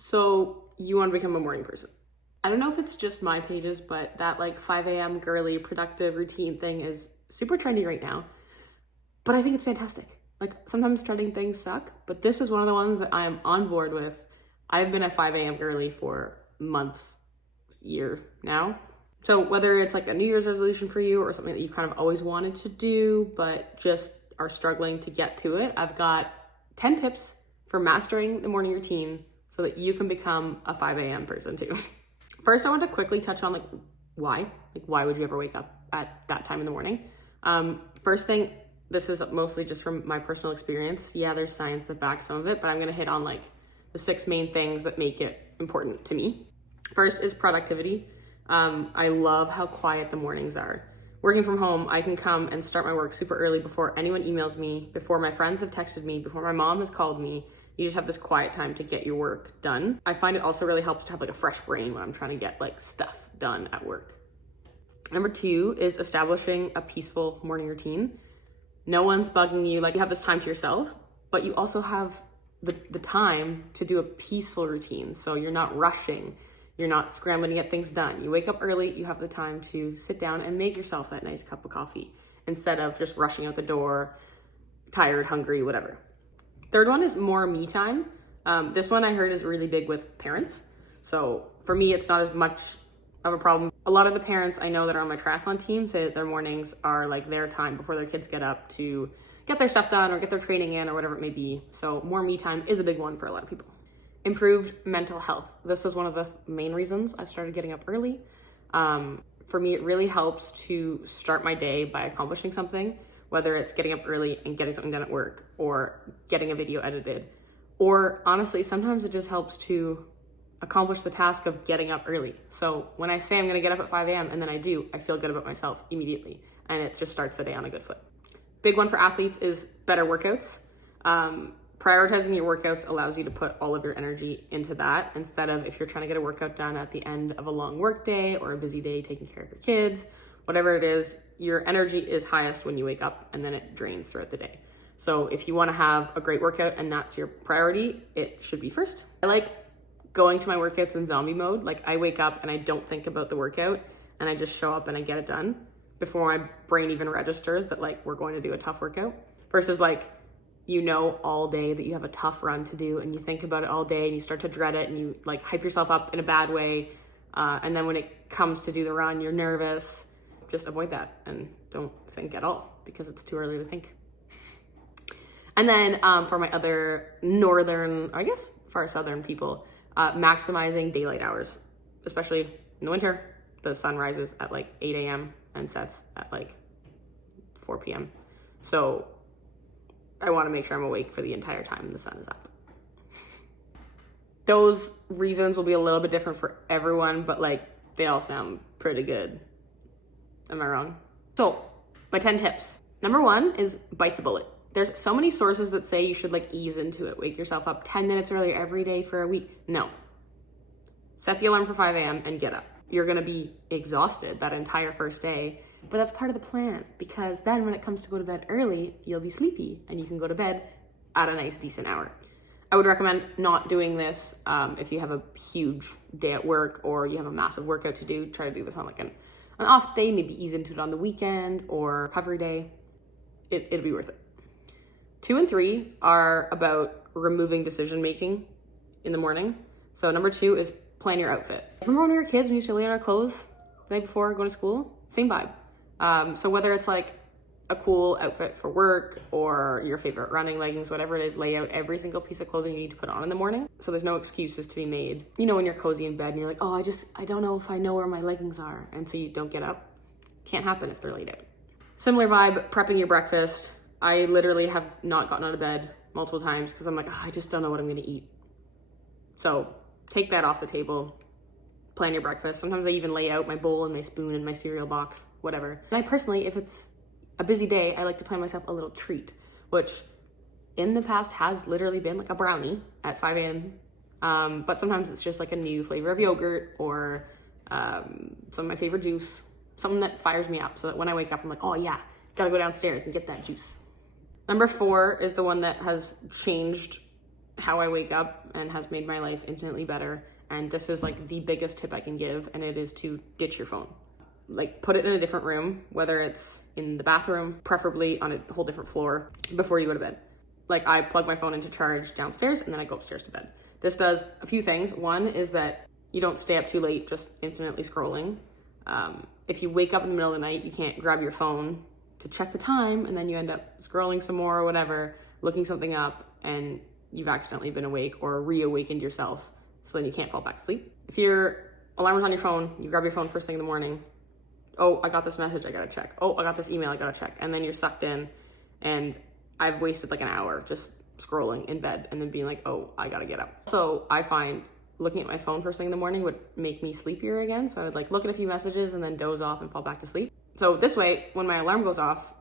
So you want to become a morning person. I don't know if it's just my pages, but that like 5 a.m. girly productive routine thing is super trendy right now. But I think it's fantastic. Like sometimes trending things suck, but this is one of the ones that I am on board with. I've been a 5 a.m. girly for months, year now. So whether it's like a New Year's resolution for you or something that you kind of always wanted to do, but just are struggling to get to it, I've got 10 tips for mastering the morning routine so that you can become a 5 a.m. person too. First, I want to quickly touch on why would you ever wake up at that time in the morning? First thing, this is mostly just from my personal experience. Yeah, there's science that backs some of it, but I'm going to hit on like the 6 main things that make it important to me. First is productivity. I love how quiet the mornings are. Working from home, I can come and start my work super early before anyone emails me, before my friends have texted me, before my mom has called me. You just have this quiet time to get your work done. I find it also really helps to have like a fresh brain when I'm trying to get like stuff done at work. Number 2 is establishing a peaceful morning routine. No one's bugging you, like you have this time to yourself, but you also have the time to do a peaceful routine. So you're not rushing, you're not scrambling to get things done. You wake up early, you have the time to sit down and make yourself that nice cup of coffee instead of just rushing out the door, tired, hungry, whatever. Third one is more me time. This one I heard is really big with parents. So for me, it's not as much of a problem. A lot of the parents I know that are on my triathlon team say that their mornings are like their time before their kids get up to get their stuff done or get their training in or whatever it may be. So more me time is a big one for a lot of people. Improved mental health. This is one of the main reasons I started getting up early. For me, it really helps to start my day by accomplishing something, whether it's getting up early and getting something done at work or getting a video edited. Or honestly, sometimes it just helps to accomplish the task of getting up early. So when I say I'm gonna get up at 5 a.m. and then I do, I feel good about myself immediately. And it just starts the day on a good foot. Big one for athletes is better workouts. Prioritizing your workouts allows you to put all of your energy into that instead of if you're trying to get a workout done at the end of a long work day or a busy day taking care of your kids, whatever it is, your energy is highest when you wake up and then it drains throughout the day. So if you want to have a great workout and that's your priority, it should be first. I like going to my workouts in zombie mode. Like I wake up and I don't think about the workout and I just show up and I get it done before my brain even registers that like we're going to do a tough workout versus like, you know, all day that you have a tough run to do and you think about it all day and you start to dread it and you like hype yourself up in a bad way. And then when it comes to do the run, you're nervous. Just avoid that and don't think at all because it's too early to think. And then for my other northern, I guess far southern people, maximizing daylight hours, especially in the winter. The sun rises at like 8 a.m. and sets at like 4 p.m. So I want to make sure I'm awake for the entire time the sun is up. Those reasons will be a little bit different for everyone, but like they all sound pretty good. Am I wrong? So my 10 tips. Number 1 is bite the bullet. There's so many sources that say you should like ease into it. Wake yourself up 10 minutes earlier every day for a week. No. Set the alarm for 5 a.m. and get up. You're going to be exhausted that entire first day, but that's part of the plan because then when it comes to go to bed early, you'll be sleepy and you can go to bed at a nice decent hour. I would recommend not doing this if you have a huge day at work or you have a massive workout to do. Try to do this on like an off day, maybe ease into it on the weekend or recovery day. It'll be worth it. 2 and 3 are about removing decision-making in the morning. So number 2 is plan your outfit. Remember when we were kids, we used to lay out our clothes the night before going to school? Same vibe. So whether it's like a cool outfit for work or your favorite running leggings, whatever it is, lay out every single piece of clothing you need to put on in the morning. So there's no excuses to be made. You know, when you're cozy in bed and you're like, oh, I don't know if I know where my leggings are. And so you don't get up. Can't happen if they're laid out. Similar vibe, prepping your breakfast. I literally have not gotten out of bed multiple times because I'm like, oh, I just don't know what I'm going to eat. So take that off the table, plan your breakfast. Sometimes I even lay out my bowl and my spoon and my cereal box, whatever. And I personally, if it's a busy day, I like to plan myself a little treat, which in the past has literally been like a brownie at 5 a.m. But sometimes it's just like a new flavor of yogurt or some of my favorite juice, something that fires me up so that when I wake up, I'm like, oh yeah, gotta go downstairs and get that juice. Number 4 is the one that has changed how I wake up and has made my life infinitely better. And this is like the biggest tip I can give, and it is to ditch your phone. Like put it in a different room, whether it's in the bathroom, preferably on a whole different floor before you go to bed. Like I plug my phone into charge downstairs and then I go upstairs to bed. This does a few things. One is that you don't stay up too late just infinitely scrolling. If you wake up in the middle of the night, you can't grab your phone to check the time and then you end up scrolling some more or whatever, looking something up, and you've accidentally been awake or reawakened yourself, so then you can't fall back asleep. If your alarm is on your phone, you grab your phone first thing in the morning. Oh, I got this message, I gotta check. Oh, I got this email, I gotta check. And then you're sucked in, and I've wasted like an hour just scrolling in bed and then being like, oh, I gotta get up. So I find looking at my phone first thing in the morning would make me sleepier again. So I would like look at a few messages and then doze off and fall back to sleep. So this way, when my alarm goes off,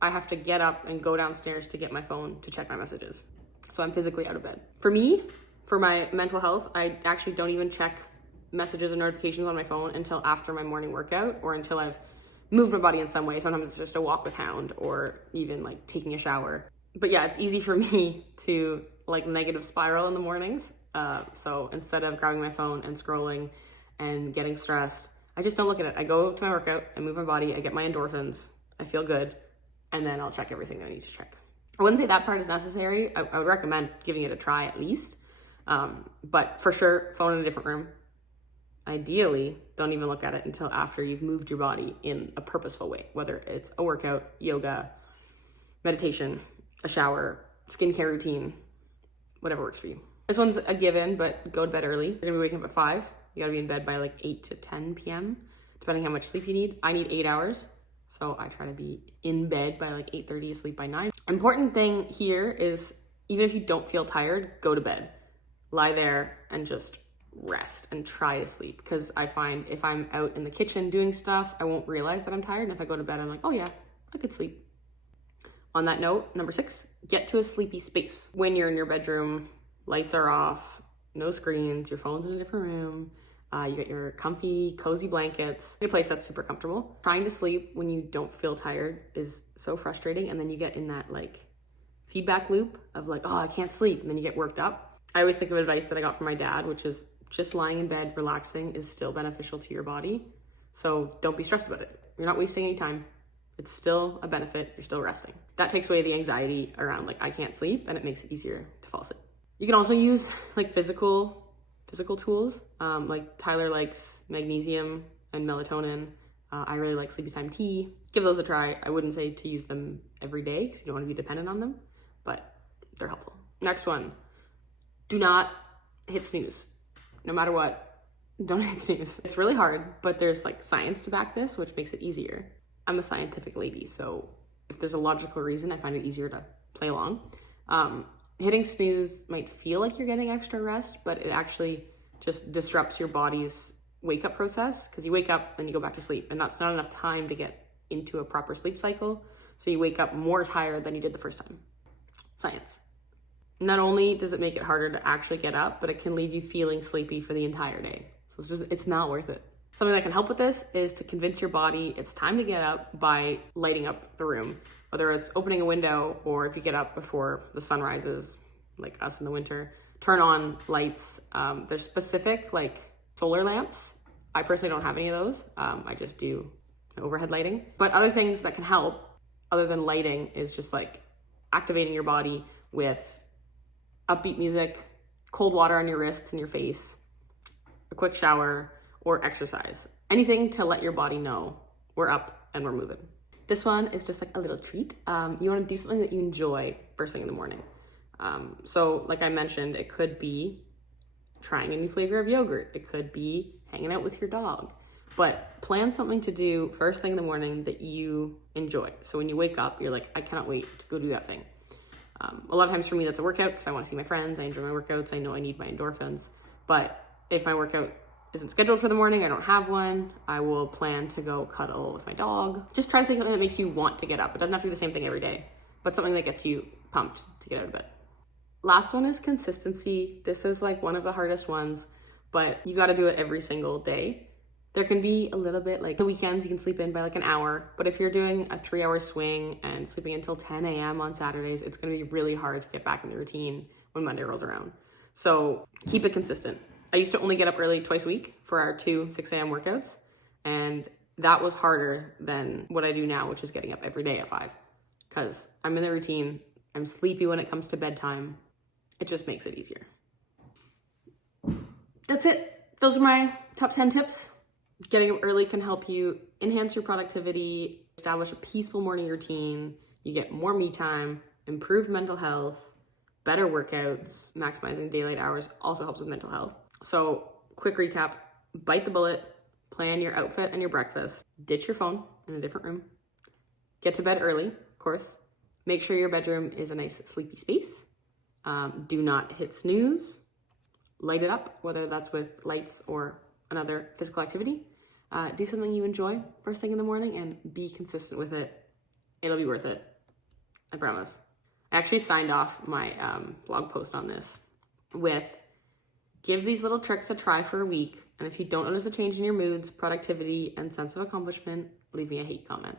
I have to get up and go downstairs to get my phone to check my messages. So I'm physically out of bed. For me, for my mental health, I actually don't even check messages and notifications on my phone until after my morning workout or until I've moved my body in some way. Sometimes it's just a walk with Hound or even like taking a shower. But yeah, it's easy for me to like negative spiral in the mornings. So instead of grabbing my phone and scrolling and getting stressed, I just don't look at it. I go to my workout, I move my body, I get my endorphins, I feel good, and then I'll check everything that I need to check. I wouldn't say that part is necessary. I would recommend giving it a try at least. But for sure, phone in a different room. Ideally, don't even look at it until after you've moved your body in a purposeful way, whether it's a workout, yoga, meditation, a shower, skincare routine, whatever works for you. This one's a given, but go to bed early. You're gonna be waking up at 5. You gotta be in bed by like 8 to 10 p.m., depending how much sleep you need. I need 8 hours, so I try to be in bed by like 8:30, asleep by 9. Important thing here is even if you don't feel tired, go to bed. Lie there and just rest and try to sleep, because I find if I'm out in the kitchen doing stuff, I won't realize that I'm tired, and if I go to bed, I'm like, oh yeah, I could sleep. On that note, number 6, get to a sleepy space. When you're in your bedroom, lights are off, no screens, your phone's in a different room, you got your comfy, cozy blankets, a place that's super comfortable. Trying to sleep when you don't feel tired is so frustrating, and then you get in that like feedback loop of like, oh, I can't sleep, and then you get worked up. I always think of advice that I got from my dad, which is just lying in bed, relaxing is still beneficial to your body. So don't be stressed about it. You're not wasting any time. It's still a benefit. You're still resting. That takes away the anxiety around like, I can't sleep, and it makes it easier to fall asleep. You can also use like physical tools. Like Tyler likes magnesium and melatonin. I really like sleepy time tea. Give those a try. I wouldn't say to use them every day because you don't want to be dependent on them, but they're helpful. Next one, do not hit snooze. No matter what, don't hit snooze. It's really hard, but there's like science to back this, which makes it easier. I'm a scientific lady, so if there's a logical reason, I find it easier to play along. Hitting snooze might feel like you're getting extra rest, but it actually just disrupts your body's wake up process, because you wake up, then you go back to sleep, and that's not enough time to get into a proper sleep cycle. So you wake up more tired than you did the first time. Science. Not only does it make it harder to actually get up, but it can leave you feeling sleepy for the entire day. So it's not worth it. Something that can help with this is to convince your body it's time to get up by lighting up the room. Whether it's opening a window, or if you get up before the sun rises, like us in the winter, turn on lights. There's specific like solar lamps. I personally don't have any of those. I just do overhead lighting. But other things that can help other than lighting is just like activating your body with upbeat music, cold water on your wrists and your face, a quick shower, or exercise. Anything to let your body know we're up and we're moving. This one is just like a little treat. You want to do something that you enjoy first thing in the morning. So like I mentioned, it could be trying a new flavor of yogurt. It could be hanging out with your dog. But plan something to do first thing in the morning that you enjoy. So when you wake up, you're like, I cannot wait to go do that thing. A lot of times for me, that's a workout because I want to see my friends. I enjoy my workouts. I know I need my endorphins. But if my workout isn't scheduled for the morning, I don't have one, I will plan to go cuddle with my dog. Just try to think of something that makes you want to get up. It doesn't have to be the same thing every day, but something that gets you pumped to get out of bed. Last one is consistency. This is like one of the hardest ones, but you got to do it every single day. There can be a little bit like the weekends you can sleep in by like an hour, but if you're doing a 3-hour swing and sleeping until 10 a.m. on Saturdays, it's going to be really hard to get back in the routine when Monday rolls around. So keep it consistent. I used to only get up early twice a week for our 2 6 a.m. workouts. And that was harder than what I do now, which is getting up every day at 5. Because I'm in the routine. I'm sleepy when it comes to bedtime. It just makes it easier. That's it. Those are my top 10 tips. Getting up early can help you enhance your productivity, establish a peaceful morning routine. You get more me time, improved mental health, better workouts. Maximizing daylight hours also helps with mental health. So quick recap, bite the bullet, plan your outfit and your breakfast, ditch your phone in a different room, get to bed early, of course. Make sure your bedroom is a nice sleepy space. Do not hit snooze. Light it up, whether that's with lights or another physical activity. Do something you enjoy first thing in the morning and be consistent with it. It'll be worth it. I promise. I actually signed off my blog post on this with, give these little tricks a try for a week. And if you don't notice a change in your moods, productivity, and sense of accomplishment, leave me a hate comment.